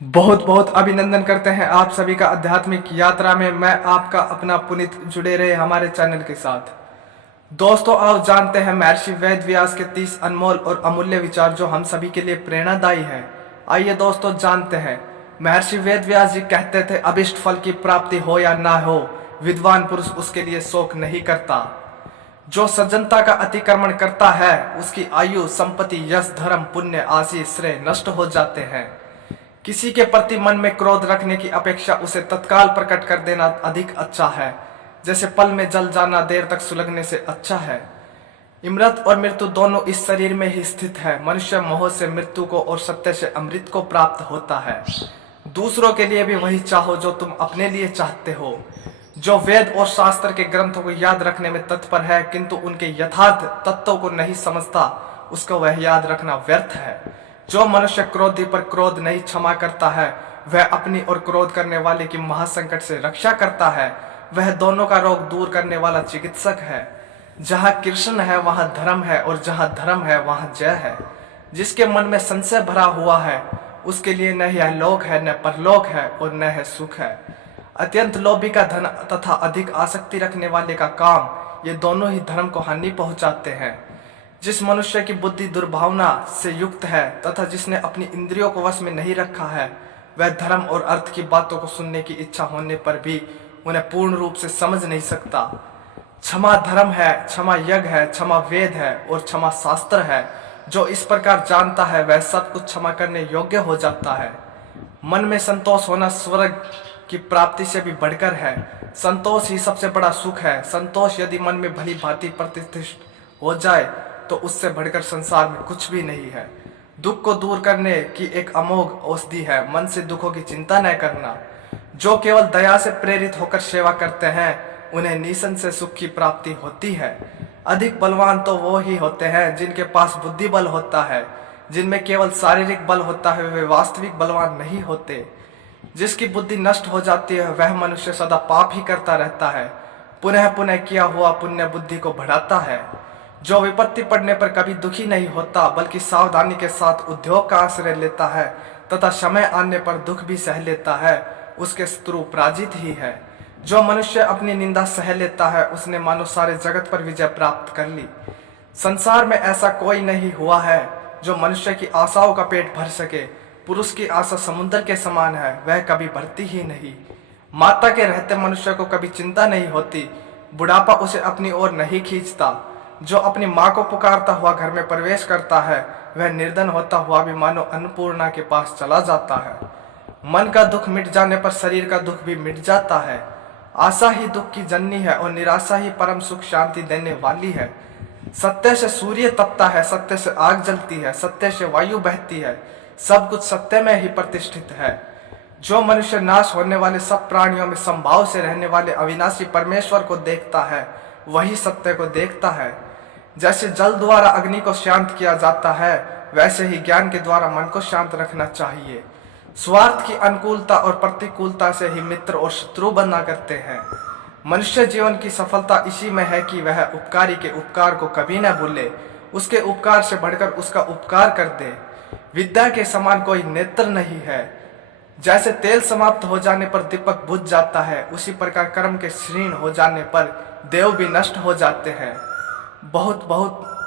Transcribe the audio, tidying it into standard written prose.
बहुत बहुत अभिनंदन करते हैं आप सभी का आध्यात्मिक यात्रा में। मैं आपका अपना पुनीत जुड़े रहे हमारे चैनल के साथ। दोस्तों, आप जानते हैं महर्षि वेद व्यास के 30 अनमोल और अमूल्य विचार जो हम सभी के लिए प्रेरणादायी है। आइए दोस्तों जानते हैं। महर्षि वेद व्यास जी कहते थे, अभिष्ट फल की प्राप्ति हो या ना हो, विद्वान पुरुष उसके लिए शोक नहीं करता। जो सज्जनता का अतिक्रमण करता है उसकी आयु, संपत्ति, यश, धर्म, पुण्य, आशीष, श्रेय नष्ट हो जाते हैं। किसी के प्रति मन में क्रोध रखने की अपेक्षा उसे तत्काल प्रकट कर देना अधिक अच्छा है। जैसे पल में जल जाना देर तक सुलगने से अच्छा है। इमृत और मृत्यु दोनों इस शरीर में ही स्थित है। मनुष्य मोह से मृत्यु को और सत्य से अमृत को प्राप्त होता है। दूसरों के लिए भी वही चाहो जो तुम अपने लिए चाहते हो। जो वेद और शास्त्र के ग्रंथों को याद रखने में तत्पर है किंतु उनके यथार्थ तत्वों को नहीं समझता, उसको वह याद रखना व्यर्थ है। जो मनुष्य क्रोधी पर क्रोध नहीं क्षमा करता है, वह अपनी और क्रोध करने वाले की महासंकट से रक्षा करता है। वह दोनों का रोग दूर करने वाला चिकित्सक है। जहाँ कृष्ण है वहाँ धर्म है, और जहाँ धर्म है वहाँ जय है। जिसके मन में संशय भरा हुआ है उसके लिए न यह लोक है, न परलोक है, और न है सुख है। अत्यंत लोभी का धन तथा अधिक आसक्ति रखने वाले का काम, ये दोनों ही धर्म को हानि पहुंचाते हैं। जिस मनुष्य की बुद्धि दुर्भावना से युक्त है तथा जिसने अपनी इंद्रियों को वश में नहीं रखा है, वह धर्म और अर्थ की बातों को सुनने की इच्छा होने पर भी उन्हें पूर्ण रूप से समझ नहीं सकता। क्षमा धर्म है, क्षमा यज्ञ है, क्षमा वेद है और क्षमा शास्त्र है। जो इस प्रकार जानता है वह सब कुछ क्षमा करने योग्य हो जाता है। मन में संतोष होना स्वर्ग की प्राप्ति से भी बढ़कर है। संतोष ही सबसे बड़ा सुख है। संतोष यदि मन में भली भांति प्रतिष्ठित हो जाए तो उससे बढ़कर संसार में कुछ भी नहीं है। दुख को दूर करने की एक अमोघ औषधि है मन से दुखों की चिंता न करना। जो केवल दया से प्रेरित होकर सेवा करते हैं उन्हें निसंशय से सुख की प्राप्ति होती है। अधिक बलवान तो वो ही होते हैं जिनके पास बुद्धि बल होता है। जिनमें केवल शारीरिक बल होता है वे वास्तविक बलवान नहीं होते। जिसकी बुद्धि नष्ट हो जाती है वह मनुष्य सदा पाप ही करता रहता है। पुनः पुनः किया हुआ पुण्य बुद्धि को बढ़ाता है। जो विपत्ति पड़ने पर कभी दुखी नहीं होता बल्कि सावधानी के साथ उद्योग का आश्रय लेता है तथा समय आने पर दुख भी सह लेता है, उसके शत्रु पराजित ही है। जो मनुष्य अपनी निंदा सह लेता है उसने मानो सारे जगत पर विजय प्राप्त कर ली। संसार में ऐसा कोई नहीं हुआ है जो मनुष्य की आशाओं का पेट भर सके। पुरुष की आशा समुद्र के समान है, वह कभी भरती ही नहीं। माता के रहते मनुष्य को कभी चिंता नहीं होती, बुढ़ापा उसे अपनी ओर नहीं खींचता। जो अपनी माँ को पुकारता हुआ घर में प्रवेश करता है वह निर्धन होता हुआ भी मानो अन्नपूर्णा के पास चला जाता है। मन का दुख मिट जाने पर शरीर का दुख भी मिट जाता है। आशा ही दुख की जननी है और निराशा ही परम सुख शांति देने वाली है। सत्य से सूर्य तपता है, सत्य से आग जलती है, सत्य से वायु बहती है। सब कुछ सत्य में ही प्रतिष्ठित है। जो मनुष्य नाश होने वाले सब प्राणियों में संभाव से रहने वाले अविनाशी परमेश्वर को देखता है वही सत्य को देखता है। जैसे जल द्वारा अग्नि को शांत किया जाता है वैसे ही ज्ञान के द्वारा मन को शांत रखना चाहिए। स्वार्थ की अनुकूलता और प्रतिकूलता से ही मित्र और शत्रु बना करते हैं। मनुष्य जीवन की सफलता इसी में है कि वह उपकारी के उपकार को कभी न भूले, उसके उपकार से बढ़कर उसका उपकार कर दे। विद्या के समान कोई नेत्र नहीं है। जैसे तेल समाप्त हो जाने पर दीपक बुझ जाता है, उसी प्रकार कर्म के क्षीण हो जाने पर देव भी नष्ट हो जाते हैं। बहुत बहुत